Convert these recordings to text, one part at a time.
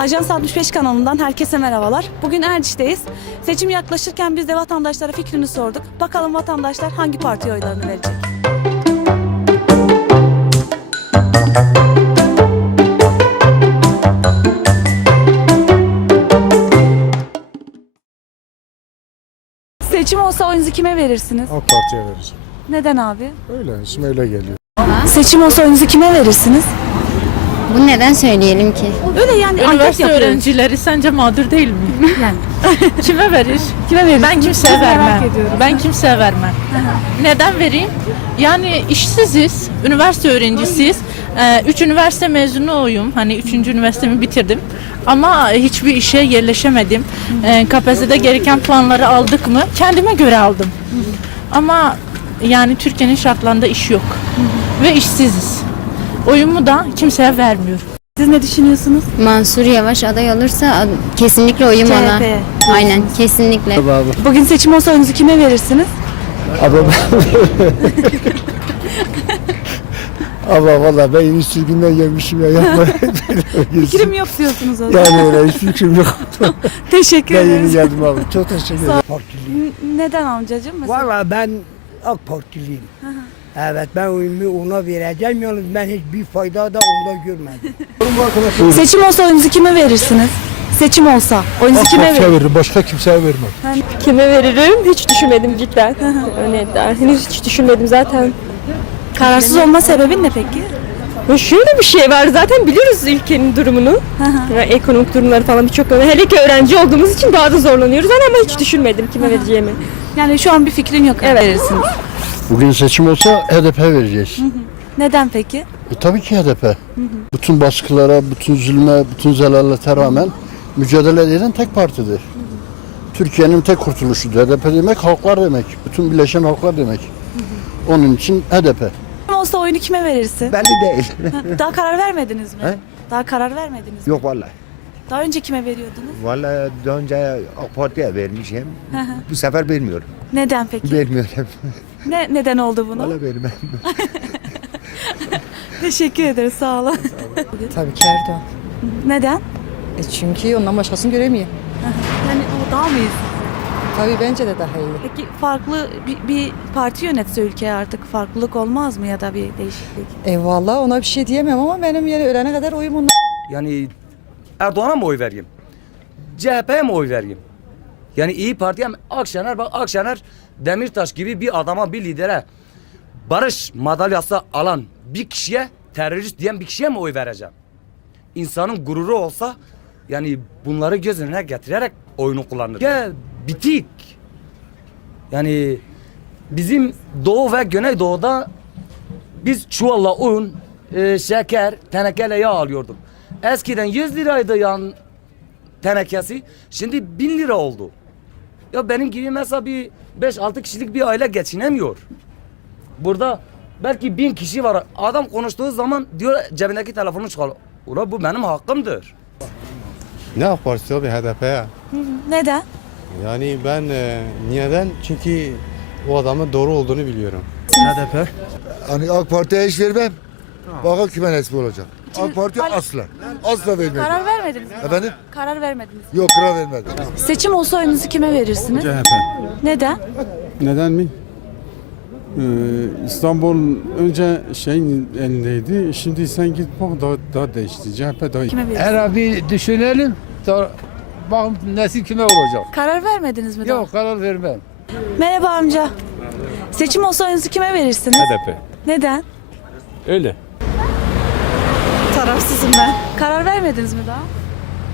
Ajans 65 kanalından herkese merhabalar. Bugün Erciş'teyiz. Seçim yaklaşırken biz de vatandaşlara fikrini sorduk. Bakalım vatandaşlar hangi partiye oylarını verecek? Seçim olsa oyunuzu kime verirsiniz? AK Parti'ye vereceğim. Neden abi? Öyle, isim öyle geliyor. Seçim olsa oyunuzu kime verirsiniz? Bu neden söyleyelim ki? Öyle yani anket Üniversite yapıyoruz. öğrencileri sence mağdur değil mi? Yani. Kime verir? Kime verirsiniz? Ben kimseye merak vermem. Ben kimseye vermem. Neden vereyim? Yani işsiziz, üniversite öğrencisiyiz. Ee, üç üniversite mezunuyum. Hani üçüncü üniversitemi bitirdim. Ama hiçbir işe yerleşemedim. Ee, KPSS'de gereken puanları aldık mı? Kendime göre aldım. Ama yani Türkiye'nin şartlarında iş yok. Ve işsiziz. Oyumu da kimseye vermiyorum. Siz ne düşünüyorsunuz? Mansur Yavaş aday olursa kesinlikle oyum CHP. ona. Aynen kesinlikle. Bugün seçim olsa oyunuzu kime verirsiniz? Ama valla ben yeni sürgünden gelmişim ya yapma. Fikrim yok diyorsunuz o zaman. yani öyle hiç fikrim yok. Teşekkür Ben yeni ederiz. geldim abi. Çok teşekkür ederim. N- Neden amcacığım? Mesela Valla ben AK Partiliyim. Evet ben oyumu ona vereceğim yalnız ben hiçbir fayda da onda görmedim. seçim olsa oyunuzu kime verirsiniz? Seçim olsa oyunuzu kime verirsiniz? veririm, başka kimseye vermem. Kime veririm hiç düşünmedim cidden. Öyle der. Henüz hiç düşünmedim zaten. Kararsız olma sebebin ne peki? Ya şöyle bir şey var zaten biliyoruz ülkenin durumunu. Ya ekonomik durumları falan birçok konu. Hele ki öğrenci olduğumuz için daha da zorlanıyoruz ama hiç düşünmedim kime vereceğimi. Yani şu an bir fikrin yok. Evet. Verirsiniz. Bugün seçim olsa HDP vereceğiz. Neden peki? E, tabii ki HDP. Bütün baskılara, bütün zulme, bütün zelalete rağmen mücadele eden tek partidir. Türkiye'nin tek kurtuluşudur. HDP demek halklar demek. Bütün birleşen halklar demek. Onun için HDP. Olsa oyunu kime verirsin? Belli değil. Daha karar vermediniz mi? He? Daha karar vermediniz mi? Yok vallahi. Daha önce kime veriyordunuz? Vallahi daha önce AK Parti'ye vermişim. Bu sefer vermiyorum. Neden peki? Vermiyorum. Ne neden oldu bunu? Vallahi vermem. Teşekkür ederiz. Sağ olun. Tabii ki Erdoğan. Neden? E çünkü ondan başkasını göremiyor. Yani o daha mıyız? Tabii bence de daha iyi. Peki farklı bir, bir parti yönetse ülkeye artık farklılık olmaz mı ya da bir değişiklik? E vallahi ona bir şey diyemem ama benim yani ölene kadar oyum ondan. Yani Erdoğan'a mı oy vereyim? CHP'ye mi oy vereyim? Yani İyi Parti'ye mi? Akşener bak Akşener Demirtaş gibi bir adama bir lidere barış madalyası alan bir kişiye terörist diyen bir kişiye mi oy vereceğim? İnsanın gururu olsa yani bunları göz önüne getirerek oyunu kullanır. Ya bitik. Yani bizim Doğu ve Güneydoğu'da biz çuvalla un, e, şeker, tenekeyle yağ alıyorduk. Eskiden 100 liraydı yağın tenekesi. Şimdi 1000 lira oldu. Ya benim gibi mesela bir 5-6 kişilik bir aile geçinemiyor. Burada belki bin kişi var. Adam konuştuğu zaman diyor cebindeki telefonu çıkar. Ula bu benim hakkımdır. Ne Partisi abi HDP'ye? Neden? Yani ben e, niyeden? Çünkü o adamın doğru olduğunu biliyorum. Hani AK Parti'ye hiç vermem. Bakalım kime nasip olacak. AK Parti asla. Asla vermem. Karar vermediniz mi? Efendim? Karar vermediniz. Yok karar vermedim. Seçim olsa oyunuzu kime verirsiniz? CHP. Neden? Neden mi? Ee, İstanbul önce şeyin elindeydi. Şimdi sen git bak daha, daha değişti. CHP daha iyi. Kime verirsiniz? abi düşünelim. Bakın nesil kime olacak? Karar vermediniz mi? daha? karar vermem. Merhaba amca. Seçim olsa oyunuzu kime verirsiniz? HDP. Neden? Öyle. Tarafsızım ben. Karar vermediniz mi daha?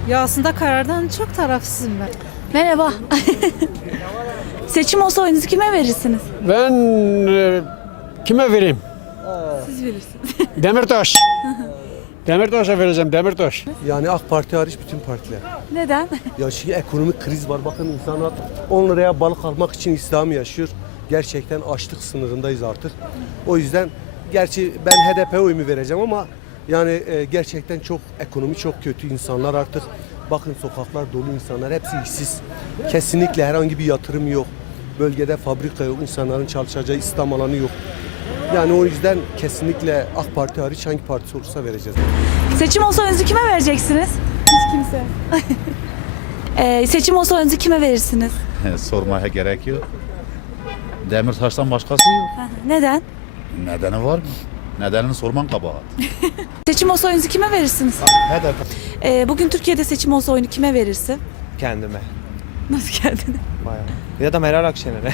Ya aslında karardan çok tarafsızım ben. Merhaba. Seçim olsa oyunuzu kime verirsiniz? Ben e, kime vereyim? Siz verirsiniz. Demirtaş. Demirtaş'a vereceğim Demirtaş. Yani AK Parti hariç bütün partiler. Neden? Ya şimdi ekonomik kriz var. Bakın insanlar 10 liraya balık almak için İslam yaşıyor. Gerçekten açlık sınırındayız artık. O yüzden gerçi ben HDP oyumu vereceğim ama yani e, gerçekten çok ekonomi çok kötü insanlar artık. Bakın sokaklar dolu insanlar hepsi işsiz. Kesinlikle herhangi bir yatırım yok. Bölgede fabrika yok, insanların çalışacağı İslam alanı yok. Yani o yüzden kesinlikle AK Parti hariç hangi partisi olursa vereceğiz. Seçim olsa oyunuzu kime vereceksiniz? kimse. Ee, seçim olsa oyunuzu kime verirsiniz? Sormaya gerek yok. Demirtaş'tan başkası yok. Neden? Nedeni var mı? Nedenini sorman kabahat. Seçim olsa oyunuzu kime verirsiniz? HDP. Ee, bugün Türkiye'de seçim olsa oyunu kime verirsin? Kendime. Nasıl geldin? Ya da Meral Akşener'e.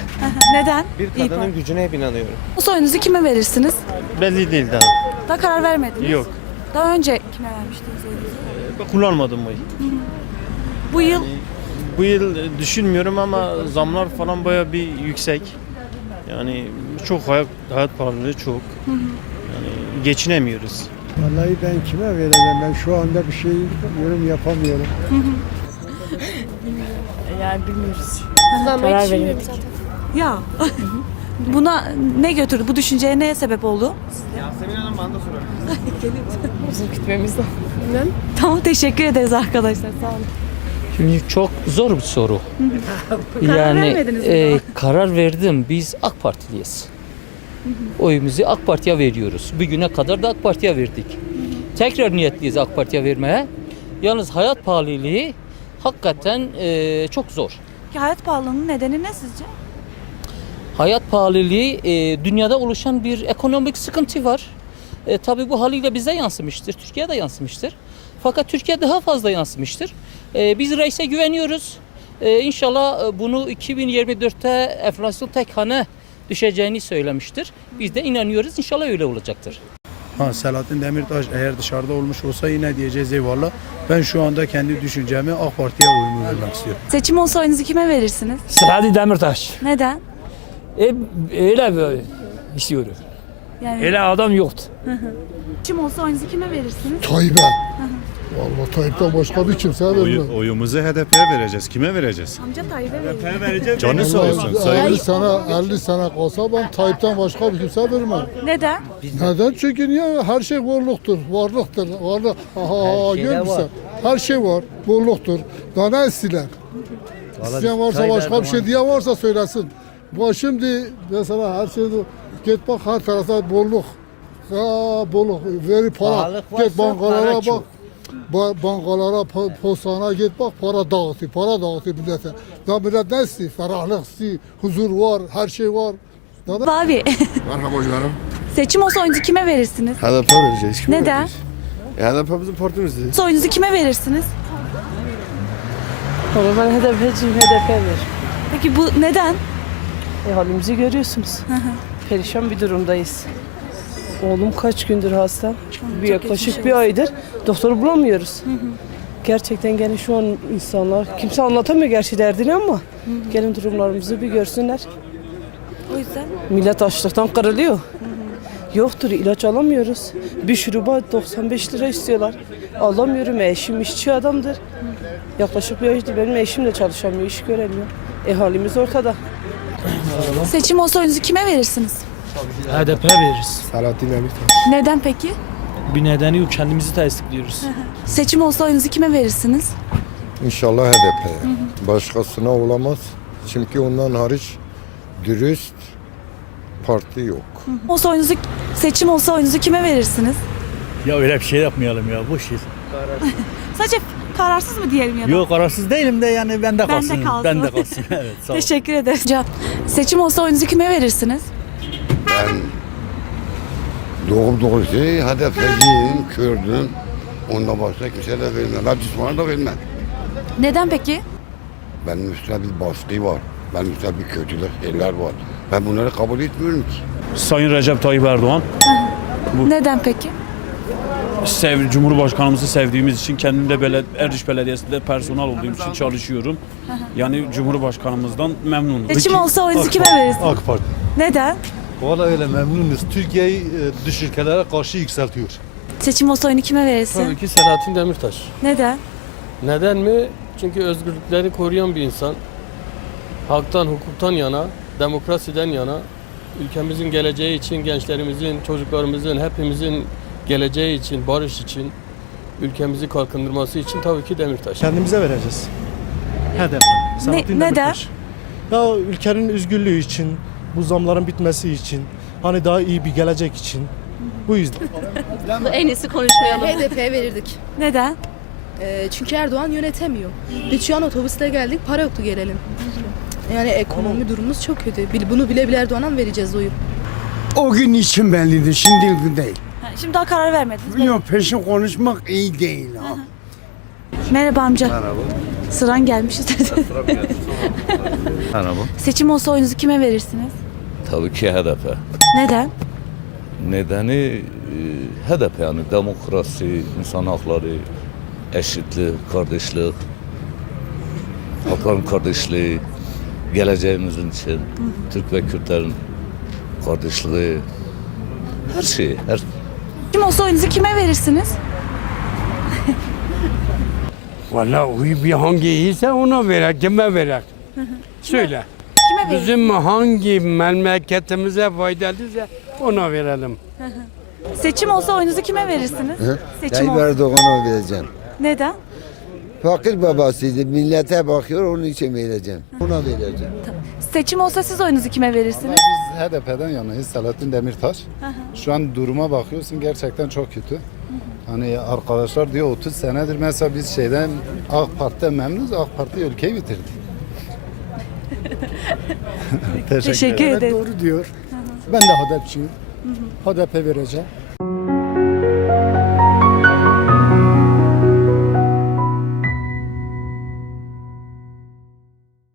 Neden? Bir İyi kadının Parti. gücüne hep inanıyorum. Olsa oyunuzu kime verirsiniz? Belli değil daha. Daha karar vermediniz. Yok. Daha önce kime vermiştiniz oyunuzu? Kullanmadım bu Bu yıl Bu yıl düşünmüyorum ama zamlar falan baya bir yüksek. Yani çok hayat, hayat pahalılığı çok. Yani geçinemiyoruz. Vallahi ben kime vereceğim? Ben şu anda bir şey yorum yapamıyorum. Yani bilmiyoruz. Karar veremedik. ya buna ne götürdü? Bu düşünceye neye sebep oldu? Yasemin Hanım bana da sorarım. Bizim gitmemiz lazım. Tamam teşekkür ederiz arkadaşlar. Sağ olun. Şimdi çok zor bir soru. Karar yani vermediniz mi e, daha? karar verdim. Biz AK Partiliyiz. Oyumuzu AK Parti'ye veriyoruz. Bugüne kadar da AK Parti'ye verdik. Tekrar niyetliyiz AK Parti'ye vermeye. Yalnız hayat pahalılığı hakikaten e, çok zor. Ki hayat pahalılığının nedeni ne sizce? Hayat pahalılığı e, dünyada oluşan bir ekonomik sıkıntı var. E, tabii bu haliyle bize yansımıştır. Türkiye'de yansımıştır. Fakat Türkiye daha fazla yansımıştır. E, biz reise güveniyoruz. E, inşallah e, bunu 2024'te enflasyon tek hane düşeceğini söylemiştir. Biz de inanıyoruz. İnşallah öyle olacaktır. Ha, Selahattin Demirtaş eğer dışarıda olmuş olsa yine diyeceğiz eyvallah. Ben şu anda kendi düşüncemi AK Parti'ye oyumu vermek istiyorum. Seçim olsa oyunuzu kime verirsiniz? Selahattin Demirtaş. Neden? E, öyle istiyorum. Yani Öyle adam yoktu. seçim olsa oyunuzu kime verirsiniz? Tayyip'e. Vallahi Tayyip'ten başka bir kimseye vermem. oyumuzu HDP'ye vereceğiz. Kime vereceğiz? Amca Tayyip'e verin. Canı sağ olsun. Vallahi 50 sene 50 sene kalsa ben Tayyip'ten başka bir kimseye vermem. Neden? Neden? Çünkü niye? Her şey varlıktır, varlıktır, varlık. Aha, görmüşsün. Her şey var, varlıktır. Daha ne istiyorlar? İsteyen varsa başka bir şey diye varsa söylesin. Bu şimdi mesela her şey git bak her tarafta bolluk. Ha bolluk, veri para. Git bankalara bak. Ba- bankalara, po- postana git bak para dağıtıyor, para dağıtıyor millete. Ya millet ne istiyor? Ferahlık istiyor, huzur var, her şey var. Abi Merhaba canım. seçim olsa oyunuzu kime verirsiniz? HDP vereceğiz. Neden? HDP bizim partimizdir. Olsa oyunuzu kime verirsiniz? Ama ben HDP'ciyim, HDP ver. Peki bu neden? E, halimizi görüyorsunuz. Perişan bir durumdayız. Oğlum kaç gündür hasta. Bir yaklaşık bir aydır doktor bulamıyoruz. Gerçekten gelin şu an insanlar kimse anlatamıyor gerçi derdini ama gelin durumlarımızı bir görsünler. O yüzden. Millet açlıktan kırılıyor. Yoktur ilaç alamıyoruz. Bir şuruba 95 lira istiyorlar. Alamıyorum eşim işçi adamdır. Yaklaşık bir aydır benim eşim de çalışamıyor, iş göremiyor. E halimiz ortada. Seçim olsa oyunuzu kime verirsiniz? HDP veririz. Selahattin Demirtaş. Neden peki? Bir nedeni yok. Kendimizi tasdikliyoruz. Seçim olsa oyunuzu kime verirsiniz? İnşallah HDP'ye. Başkasına olamaz. Çünkü ondan hariç dürüst parti yok. Olsa oyunuzu seçim olsa oyunuzu kime verirsiniz? Ya öyle bir şey yapmayalım ya. Boş ver. Sadece kararsız mı diyelim ya da? Yok kararsız değilim de yani bende Bende kalsın. kalsın. Bende kalsın. evet sağ ol. Teşekkür ederim. Hocam, Seçim olsa oyunuzu kime verirsiniz? Ben doğum doğrusu HDP'ciyim, Kürdüm. Ondan başka kimseye de vermem. Ben Müslümana da vermem. Neden peki? Benim üstüne bir baskı var. Benim üstüne bir kötülük şeyler var. Ben bunları kabul etmiyorum ki. Sayın Recep Tayyip Erdoğan Neden peki? Sev, Cumhurbaşkanımızı sevdiğimiz için kendim de beled Erciş Belediyesi'nde personel olduğum için çalışıyorum. Yani Cumhurbaşkanımızdan memnunum. Seçim olsa oyunuzu kime verirsiniz? AK Parti. Neden? Valla öyle memnunuz. Türkiye'yi e, dış ülkelere karşı yükseltiyor. Seçim olsa oyunu kime verirsin? ki Selahattin Demirtaş. Neden? Neden mi? Çünkü özgürlükleri koruyan bir insan. Haktan, hukuktan yana, demokrasiden yana, ülkemizin geleceği için, gençlerimizin, çocuklarımızın, hepimizin geleceği için, barış için, ülkemizi kalkındırması için tabii ki Demirtaş. Kendimize vereceğiz. HDP. Selahattin neden? Demirtaş. Ya ülkenin özgürlüğü için, bu zamların bitmesi için, hani daha iyi bir gelecek için. Bu yüzden. En iyisi konuşmayalım. HDP'ye verirdik. Neden? Ee, çünkü Erdoğan yönetemiyor. Biz şu an otobüste geldik, para yoktu gelelim. Yani ekonomi durumumuz çok kötü. Bil- Bunu bile bile Erdoğan'a mı vereceğiz oyu? O gün için belliydi, şimdi değil. Şimdi daha karar vermediniz. Yok peşin konuşmak iyi değil. Ha. Merhaba amca. Merhaba. Sıran gelmiş. Merhaba. Seçim olsa oyunuzu kime verirsiniz? Tabii ki HDP. Neden? Nedeni e, HDP yani demokrasi, insan hakları, eşitlik, kardeşlik, halkların kardeşliği, geleceğimizin için, Türk ve Kürtlerin kardeşliği, her şey, her Kim olsa oyunuzu kime verirsiniz? Valla bir hangi iyiyse ona verek, kime verek? Söyle. Kime verirsiniz? Bizim hangi memleketimize faydalıysa ona verelim. Seçim olsa oyunuzu kime verirsiniz? Seçim olsa. Erdoğan'a vereceğim. Neden? Fakir babasıydı. Millete bakıyor onun için vereceğim. Ona vereceğim. Seçim olsa siz oyunuzu kime verirsiniz? Biz HDP'den yanayız. Selahattin Demirtaş. Şu an duruma bakıyorsun gerçekten çok kötü. Hani arkadaşlar diyor 30 senedir mesela biz şeyden AK Parti'den memnunuz. AK Parti ülkeyi bitirdi. Teşekkür ederim. Doğru diyor. Ben de HDP'çiyim. HDP vereceğim.